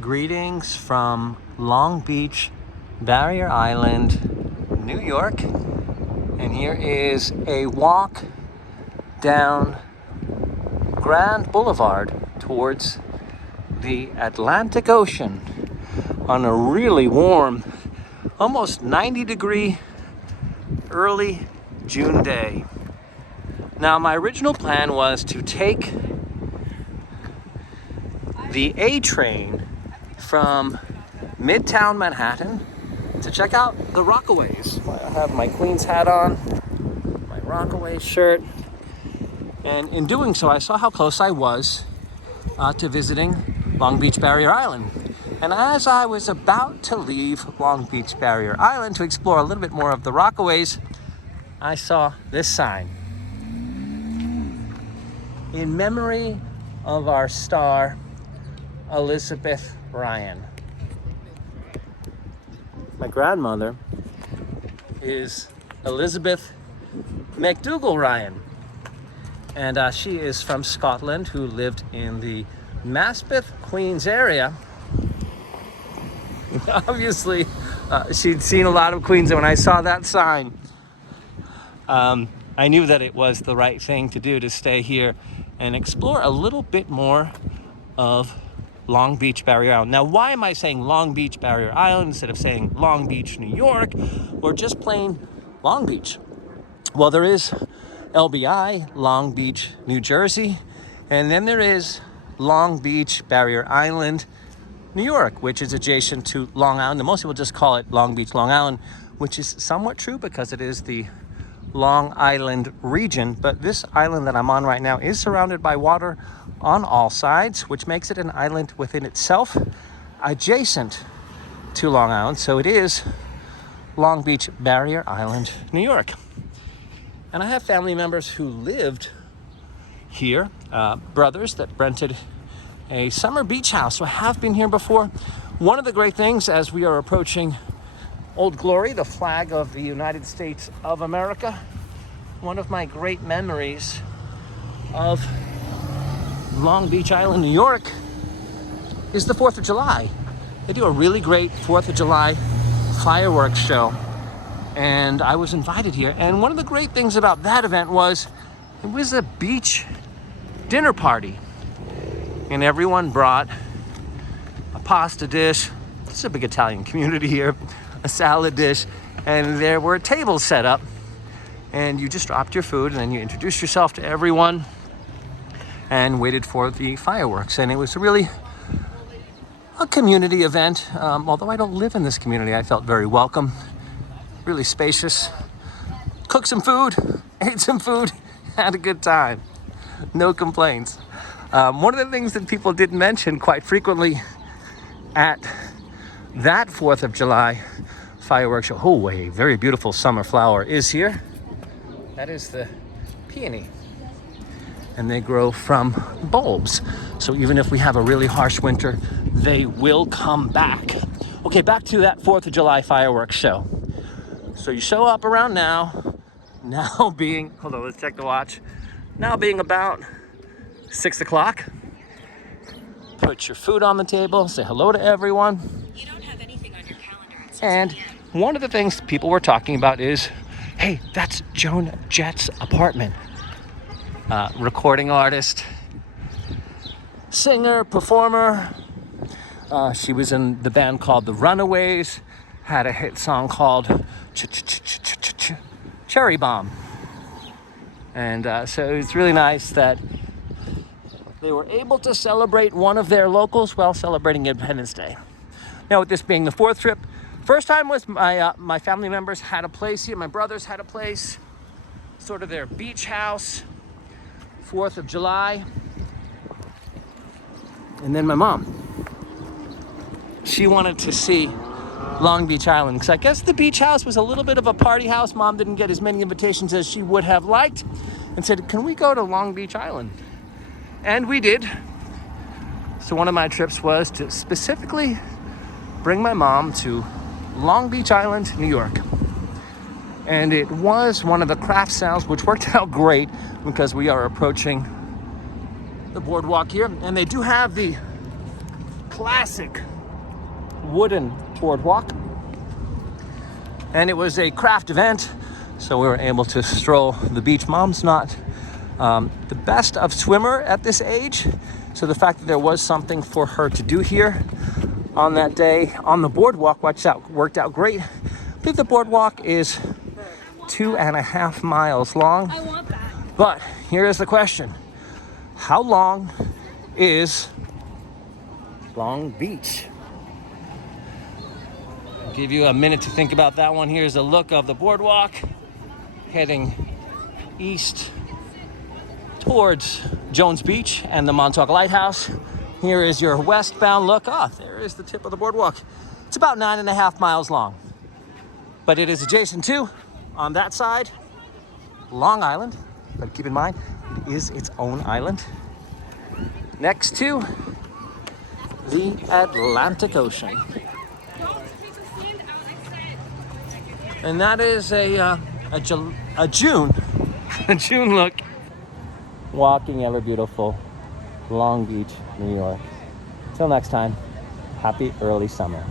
Greetings from Long Beach, Barrier Island, New York. And here is a walk down Grand Boulevard towards the Atlantic Ocean on a really warm, almost 90-degree early June day. Now, my original plan was to take the A train from Midtown Manhattan to check out the Rockaways. I have my Queen's hat on, my Rockaways shirt, and in doing so, I saw how close I was to visiting Long Beach Barrier Island. And as I was about to leave Long Beach Barrier Island to explore a little bit more of the Rockaways, I saw this sign. In memory of our star, Elizabeth Ryan. My grandmother is Elizabeth McDougall Ryan, and she is from Scotland, who lived in the Maspeth, Queens area. Obviously, she'd seen a lot of Queens, and when I saw that sign, I knew that it was the right thing to do, to stay here and explore a little bit more of Long Beach Barrier Island. Now, why am I saying Long Beach Barrier Island instead of saying Long Beach, New York, or just plain Long Beach? Well, there is LBI, Long Beach, New Jersey, and then there is Long Beach Barrier Island, New York, which is adjacent to Long Island. And most people just call it Long Beach, Long Island, which is somewhat true because it is the Long Island region. But this island that I'm on right now is surrounded by water on all sides, which makes it an island within itself, adjacent to Long Island. So it is Long Beach Barrier Island, New York. And I have family members who lived here, brothers that rented a summer beach house. So I have been here before. One of the great things as we are approaching Old Glory, the flag of the United States of America, one of my great memories of Long Beach Island, New York, is the 4th of July. They do a really great 4th of July fireworks show, and I was invited here. And one of the great things about that event was it was a beach dinner party, and everyone brought a pasta dish. It's a big Italian community here. A salad dish, and there were tables set up, and you just dropped your food, and then you introduced yourself to everyone and waited for the fireworks. And it was really a community event. Although I don't live in this community, I felt very welcome, really spacious. Cooked some food, ate some food, had a good time. No complaints. One of the things that people didn't mention quite frequently at that 4th of July fireworks show, oh, a very beautiful summer flower is here. That is the peony. And they grow from bulbs. So even if we have a really harsh winter, they will come back. Okay, back to that 4th of July fireworks show. So you show up around now being, hold on, let's check the watch. Now being about 6 o'clock. Put your food on the table, say hello to everyone. You don't have anything on your calendar at 6 And p.m. one of the things people were talking about is, hey, that's Joan Jett's apartment. Recording artist, singer, performer. She was in the band called the Runaways, had a hit song called Cherry Bomb. And so it's really nice that they were able to celebrate one of their locals while celebrating Independence Day. Now, with this being the 4th trip, first time was my family members had a place here. My brothers had a place, sort of their beach house, 4th of July. And then my mom, she wanted to see Long Beach Island, because I guess the beach house was a little bit of a party house. Mom didn't get as many invitations as she would have liked, and said, can we go to Long Beach Island? And we did. So one of my trips was to specifically bring my mom to Long Beach Island, New York. And it was one of the craft sales, which worked out great because we are approaching the boardwalk here. And they do have the classic wooden boardwalk. And it was a craft event, so we were able to stroll the beach. Mom's not the best of swimmer at this age, so the fact that there was something for her to do here on that day on the boardwalk worked out great. I believe the boardwalk is 2.5 miles long. I want that. But here is the question. How long is Long Beach? I'll give you a minute to think about that one. Here's a look of the boardwalk heading east towards Jones Beach and the Montauk Lighthouse. Here is your westbound look. There is the tip of the boardwalk. It's about 9.5 miles long, but it is adjacent to, on that side, Long Island. But keep in mind, it is its own island next to the Atlantic Ocean. And that is a June look, walking ever beautiful Long Beach, New York. Till next time, happy early summer.